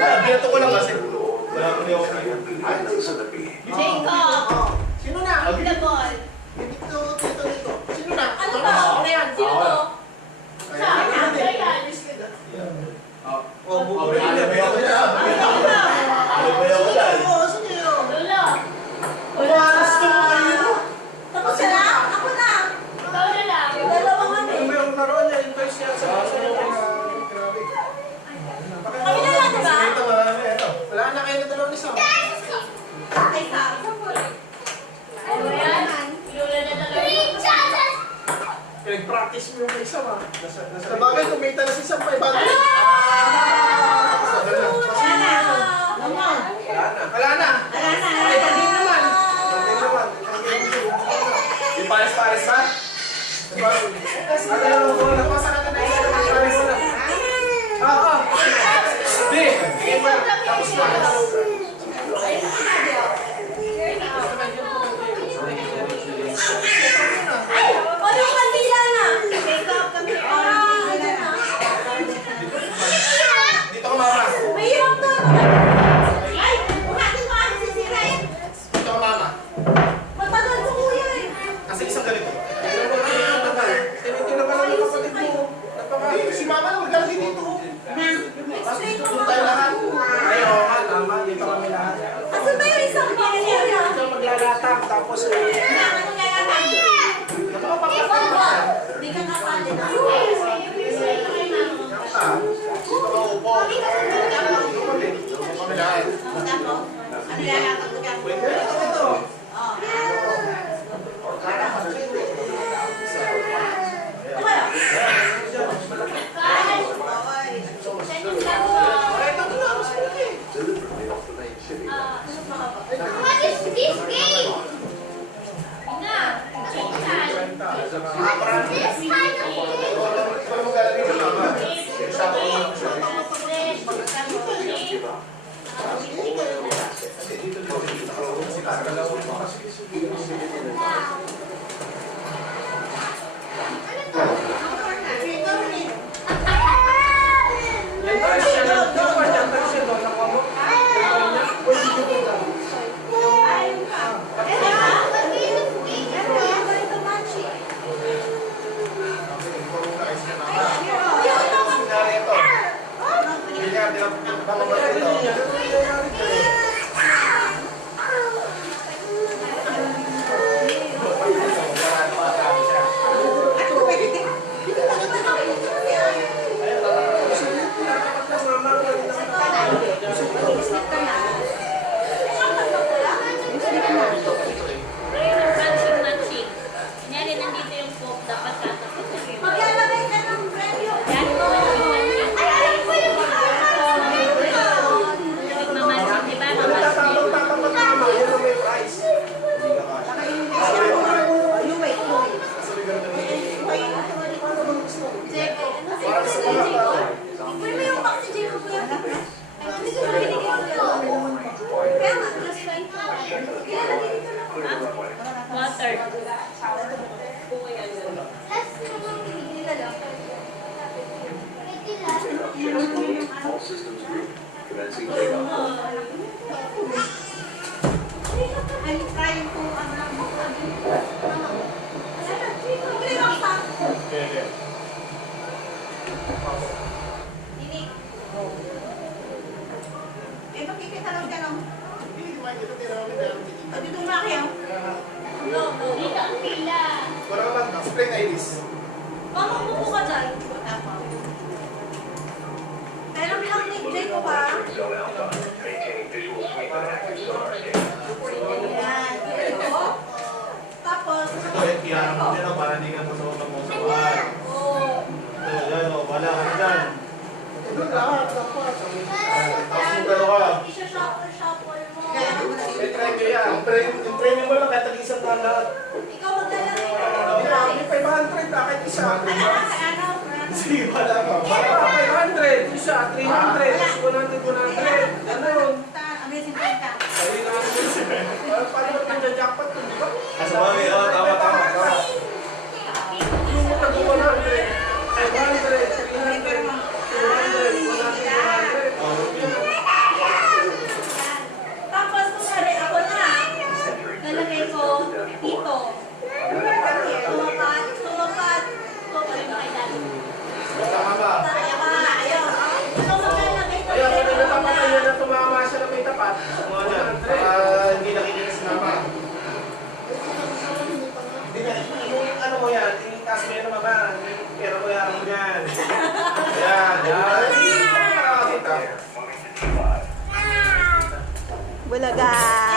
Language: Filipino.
Binato ko lang kasi. Wala ko niyo. Jacob! Sino na? Hit the ball. Dito. Sino na? Ano ba? Ano yan? Sino to? Siya, Ayan. Ryan. Oh, buburin niya. Ayaw ko dyan. Ayaw ko dyan. Sino yun? Lola. Wala. Gusto mo kayo? Tapos na lang? Ako na. Ikaw na lang. Dalawang ano eh. Yung naroon niya, yung voice niya sa Kami na lang, diba? Ito marami ano. wala na kayo na dalawang isa. Ay, sa. Ano yan? Lola na talaga. Pinag-practice mo yung isa ba? Sa bagay, kumita na si isang 500. Wala na. Wala na. Ay, hindi naman. Yung pares-pares ha? Napasa natin na isa. Oo. Hindi. Tapos na. Ano yung kandila na? Jacob, kami. Dito ka mama. Mahirap to. Ay, buhatin mo kasi sisira eh. Dito ka mama. Matagal sa kuya eh. Kasi isang ganito. Hindi naman ang kapatid mo. Si mama na magaling dito. Explain mo Doon tayo nga. lahat. Ay, oo nga, tama. Dito kami lahat. Asan ba yung isang pamilya? Ito maglalatag, tapos Ano kaya natin? Hindi ka napali na. Dito ka upo. Kami lahat. Ano lalatag mo dyan? ito. What is this game? Ina, change time. This kind of game. Ikaw mo galing sa mama. Sabi ko lang siya. Matching. Kunyari, nandito yung Pope, dapat tatapos na yun. Maglalagay ka ng premyo. Yan po, matching. Ay, alam ko yung magmamasin, di ba? Mamasin. Water. All systems green. Commencing takeoff. I'm trying to eh, makikita lang ka lang. Dito nga kayo. Dito ang pila. Wala ka ba? Spring IDs. Mamubuko ka dyan. Meron lang nickname ko pa. Zone Alpha. Maintaining visual sweep and active sonar scan. Ayan. Ito. Tapos, Ito, iyahan mo din para hindi ka masuot mo sa bahay. Ito, yan o. Bala ka na dyan. Tapos yung dalawa. isa-shuffle mo. I-try ko yan. Yung training mo lang kahit tag-isang na lahat. Ikaw maglalagay ka. May 500 kahit isa. Ano? Sige, bala ka. Baka 500, isa, 300, 100, 100. Ganon. Amazing point ka. Paano ba nagja-jackpot to, di ba? Asa ba? Tama, tama, tama. Yung mo nag-100, 500, 300, 200, 100, 100. Bulaga.